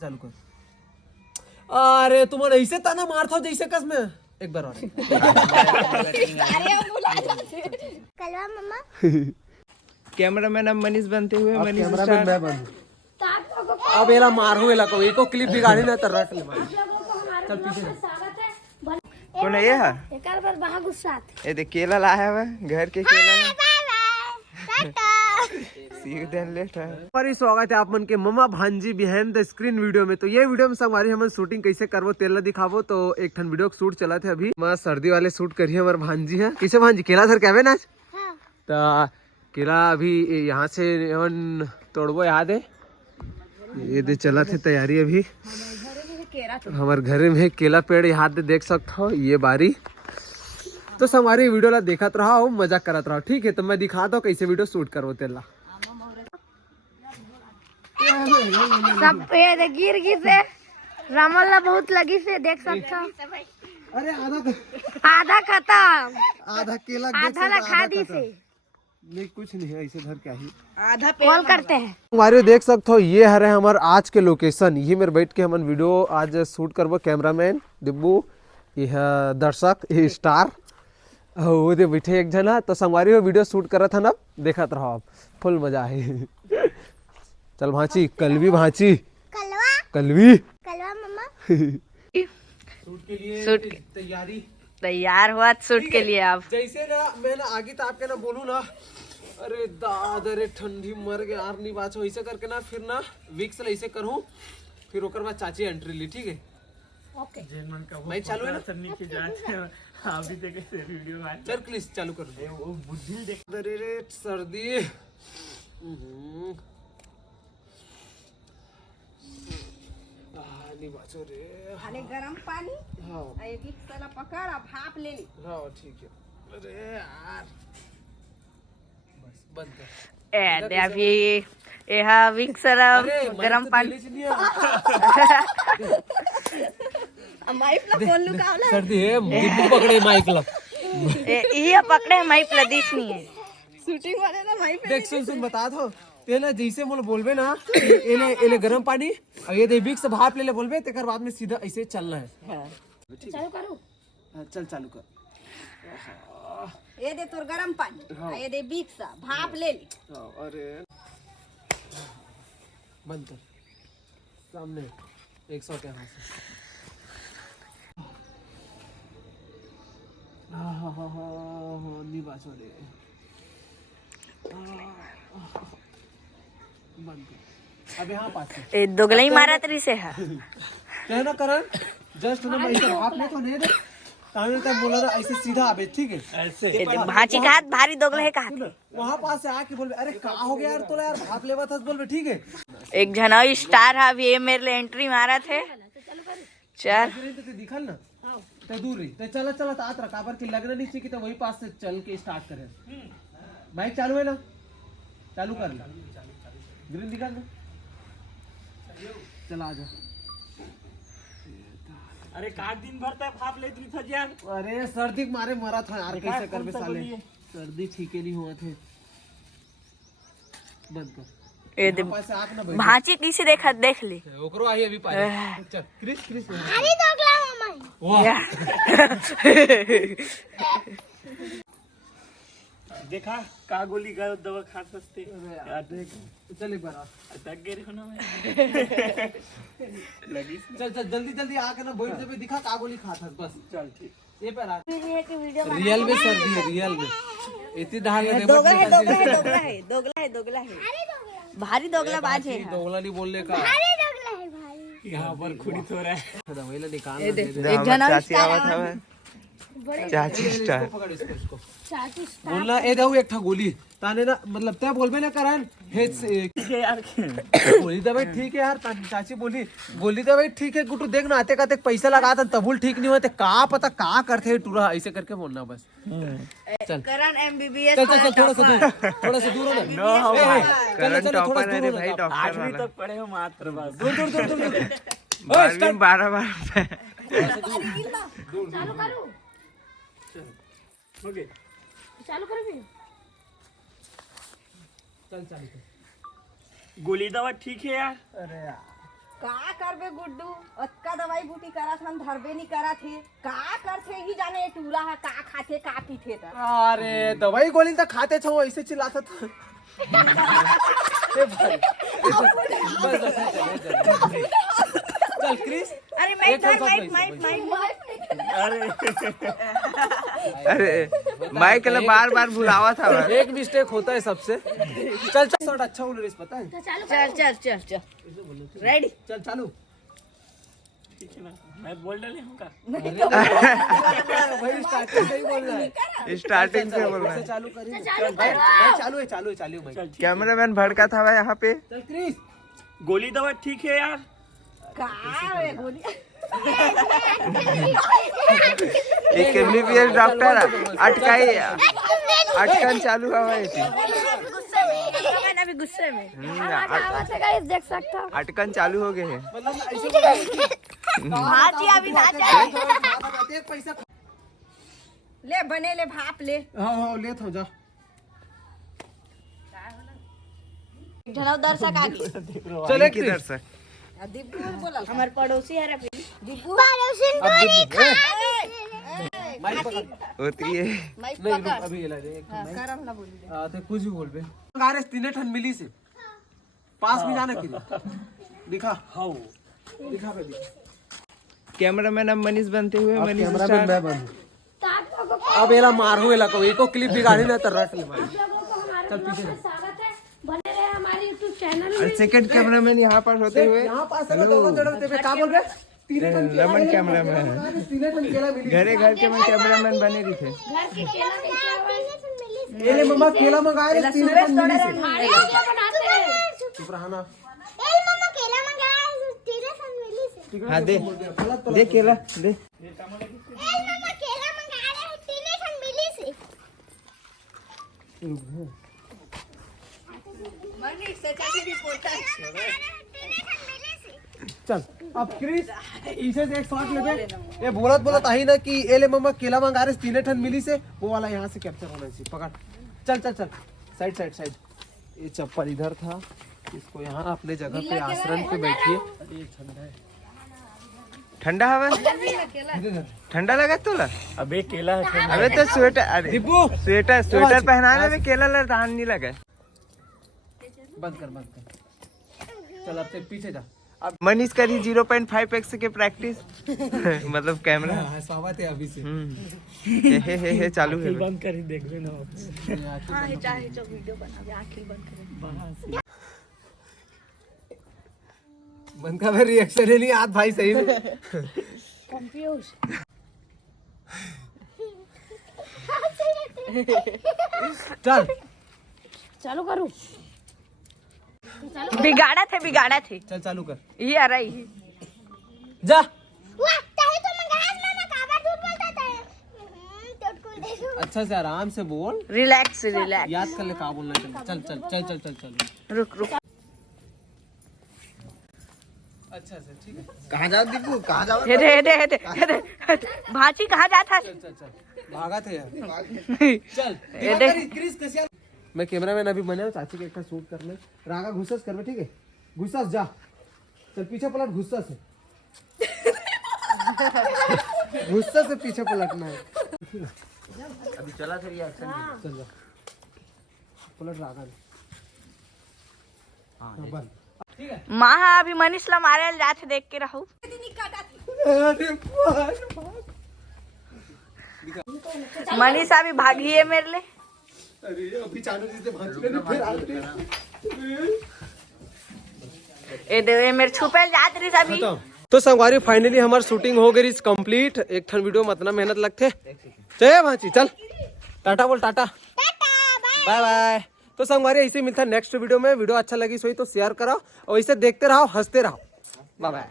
चालू कर। अरे तुम्हारा ऐसे ताना मारता हो जैसे कस में एक बार और। कलवा मम्मा कैमरामैन अब मनीष बनते हुए मनीष कैमरामैन मैं बनूं। अब एला मारो एला को एको क्लिप बिगाड़ी ना तर रट ले भाई। चल पीछे कौन है ये? एक बार वहां गुस्सा ये देख केला लाया हुआ घर के केला ला। सीधे लेट है। हमारी स्वागत है आप मन के मम्मा भांजी बिहाइंड द स्क्रीन वीडियो में। तो ये वीडियो में हमारी हम शूटिंग कैसे करवो तेल दिखावो। तो एक ठन वीडियो शूट चला थे अभी मैं सर्दी वाले शूट करी हमारे भांजी है। किसे भांजी केला सर क्या ना आज तो केला अभी यहाँ से तोड़बो याद है ये दे चला थे तैयारी अभी हमारे घर में केला पेड़ यहाँ दे देख सकते हो ये बारी। तो हमारी वीडियो ला देखत रहा हो मजाक करत रहा ठीक है। तो मैं दिखा दो कैसे वीडियो शूट करो तेला। सब पे गिर से रामल्ला बहुत लगी से देख सकते हो। अरे आधा खत्म आधा केला आधा ला खा दी से नहीं कुछ नहीं है ऐसे धर क्या ही आधा कॉल करते हैं। हमारे देख सकते हो ये हरे हमारे आज के लोकेशन ये मेरे बैठ के हम वीडियो आज शूट करबो। कैमरामैन दिब्बू यह दर्शक ये स्टार वो दे बैठे एक जना। तो संगवारी वो वीडियो शूट करा था ना देखत रहो आप फुल मजा है। चल भांची कलवी भांची कलवी कलवा मम्मा शूट के लिए तैयार हुआ शूट के लिए आप जैसे ना मैं ना आगे तो आपके ना बोलूँ ना अरे दाद अरे ठंडी मर गया यार नहीं बात ऐसे करके ना फिर ना विक्स ऐसे करूँ फिर ओकर बाद चाची एंट्री ली ठीक है ओके मैं चालू है ना अभी तक वीडियो में चल प्लीज चालू कर दे वो बुद्धि देख अरे रे सर्दी नहीं बाचो रे अरे गरम पानी हाँ ये विक्स पकड़ और भाप ले ली। हाँ ठीक है। अरे यार बस बंद कर अभी यह विक्स गरम पानी सर्दी है पकड़े माइक ला ये पकड़े माइक लदीश नहीं है शूटिंग वाले ना भाई देख सुन बता दो ते ना जैसे मोल बोलबे ना एले गरम पानी और ये दे विक्स भाप ले बोलबे तेकर बाद में सीधा ऐसे चलना है। चालू करो चल चालू कर। ये दे तोर गरम पानी ये दे विक्स भाप ले ली। अरे बंद कर सामने 100 के हाथ से नहीं बाचो रे बंद कर अब यहाँ पास ये दोगला ही मारा तरी से है क्या ना करण जस्ट ना मैं इसे भाप ले तो नहीं दे ताने तक बोला था ऐसे सीधा आबे ठीक है ऐसे भांची का हाथ भारी दोगला है का वहाँ पास से आके बोल अरे कहाँ हो गया यार तो यार भाप लेवा था बोल ठीक है। एक जना स्टार है अभी ये मेरे लिए एंट्री मारा थे चल दिखल ना तो दूर रही तो चला चला तो आत रखा पर कि लगना नहीं चाहिए कि तो वही पास से चल के स्टार्ट करें। बाइक चालू है ना चालू कर ले ग्रीन दिखा ना चला आजा। अरे काट दिन भर तक भाप ले दी था यार। अरे सर्दी के मारे मरा था यार कैसे कर बे साले सर्दी ठीक ही नहीं हुआ थे बंद कर ये दे भांची किसी देखा देख ली ओकरो आई अभी पाए चल क्रिस क्रिस अरे दोगला मम्मा देखा का गोली का दवा खा सकते यार देख चल एक बार अटक गए हो ना लगी चल चल जल्दी जल्दी आके ना बैठ जब दिखा का गोली खाता बस चल ठीक ये पर आ वीडियो रियल में सर्दी है रियल में इतनी धार ले दोगला है दोगला है दोगला है दोगला है दोगला है भारी दोगला बाज है दोगला नहीं बोलने का अरे दोगला है भाई यहाँ पर खुड़ी तो रहा है दवाई निकाल एक जना चाची आवा था चाची स्टार पकड़ इसको चाची बोलना ए दऊ एक ठा गोली ताने ना मतलब त्या बोलबे ना करन हे यार गोली दवाई ठीक है यार चाची बोली गोली दवाई ठीक है गुटू देख ना आते का पैसा लगा था तबुल ठीक नहीं होते का पता का करते टूरा ऐसे करके बोलना बस चल करण एमबीबीएस चल चल थोड़ा सा दूर हो ना नो हो भाई चल चल थोड़ा टॉपर है दूर भाई हो डॉक्टर 8वीं वाला तक पढ़े हो मात्र बस दूर 12 बार चालू करो ओके चालू करो फिर चल चल गोली दवा ठीक है यार। अरे यार का करबे गुड्डू, अतका दवाई बूटी करत हन धरबे नहीं करत हे। का करथे ही जाने टूरा है, का खाथे का पीथे त। अरे दवाई गोली तो खाते छो, ऐसे चिल्लाता था। चल क्रिस, अरे अरे माइक के लिए बार बार बुलावा था। एक मिस्टेक होता है सबसे। चल चल शॉट अच्छा बोल रही पता है। चल रेडी। चल चालू। ठीक है ना, मैं बोल डाले हूँ का। भाई स्टार्टिंग से ही बोलना है। स्टार्टिंग से बोल रहा है। चालू करिए। चालू है भाई। कैमरामैन भड़का था भाई यहाँ पे। चल क्रिस, गोली दवा ठीक है यार। का रे गोली एक एमबीबीएस डॉक्टर अटकन चालू हुआ है अभी गुस्से में देख सकता हूँ। अटकन चालू हो गए हैं। हाँ जी अभी ना एक पैसा ले बने ले भाप ले। हाँ ले तो जा। जनौ दर्शक आगे चले किधर से दिब्बू बोलल हमारे पड़ोसी है रे दिब्बू माइक पकड़। होती है। नहीं रुक, अभी ला दे। करम ना बोली दे। तो कुछ भी बोल बे। गारे तीने ठन मिली से पास में जाना किधर दिखा। हाँ दिखा पे दिखा। कैमरामैन अब मनीष बनते हुए मनीष कैमरामैन मैं बन। अब एला मारो एला को एको क्लिप बिगाड़ी ना तो रट ले भाई। चल पीछे जा। स्वागत है, बने रहे हमारे YouTube चैनल और सेकंड कैमरामैन यहाँ पर होते हुए यहाँ पास है दो पे का बोल रहे? तीने ठन रमन कैमरामैन है। तीने ठन केला मिली। घरे घर के में कैमरामैन बने रहे थे। घर के केला मिले एले मम्मा केला मंगाए रे तीने ठन मिली से। बनाते हैं। चुप रहा ना। हाँ दे दे केला दे। चल अब क्रिस पीछे से एक शॉट ले बे। ये बोलत आई ना कि एले मम्मा केला मंगा रहे तीने ठन मिली से, वो वाला यहाँ से कैप्चर होना चाहिए। पकड़ चल चल चल साइड साइड साइड। ये चप्पल इधर था, इसको यहाँ अपने जगह पे आश्रम पे बैठिए। ठंडा हवा ठंडा लगा तुला? अबे केला है। अबे तो स्वेटर, अरे दिब्बू स्वेटर पहनाने में केला लड़ान नहीं लगा। बंद कर। चल अब से पीछे जा। अब मनीष करी 0.5x के प्रैक्टिस। मतलब कैमरा स्वागत है अभी से। हे चालू है। बंद कर देख लेना। हाँ चाहे जो वीडियो बनावे आखिर बंद करें। बंद का रिएक्शन ही नहीं आज भाई सही में। कंफ्यूज। चल चालू करूँ। बिगाड़ा थे चल चालू कर। ये आ रही है। जा। अच्छा से आराम से बोल, रिलैक्स याद कर ले का बोलना है। चल चल चल चल चल चल। रुक अच्छा से ठीक है। कहाँ जाओ दीपू, कहाँ जाओ? दे भाची कहाँ जाता है? चल चल चल भागा थे यार। चल क्रिस कैसे? मैं कैमरामैन अभी बने हूँ, चाची के एक शूट करने। रागा घुसस कर, ठीक है? घुसस जा। चल पीछे पलट, गुस्सा से। गुस्सा से पीछे पलटना है। अभी चला था ये एक्शन। चल जा पलट रागा। हाँ बस ठीक है। माँ अभी मनीष ला मारे जाते देख के रहू। मनीष अभी भागिए मेरे ले। अरे अभी चालू जी से भाग गए फिर आते। ए मेरे छुपे जात रही अभी। तो संगवारी फाइनली हमारी शूटिंग हो गई कंप्लीट। एक ठन वीडियो में इतना मेहनत लगते। चल भांची चल टाटा बोल। Tata bye bye. तो संगवारी ऐसे मिलता है नेक्स्ट वीडियो में। वीडियो अच्छा लगी सोई तो शेयर करो और इसे देखते रहो, हंसते रहो। Bye bye.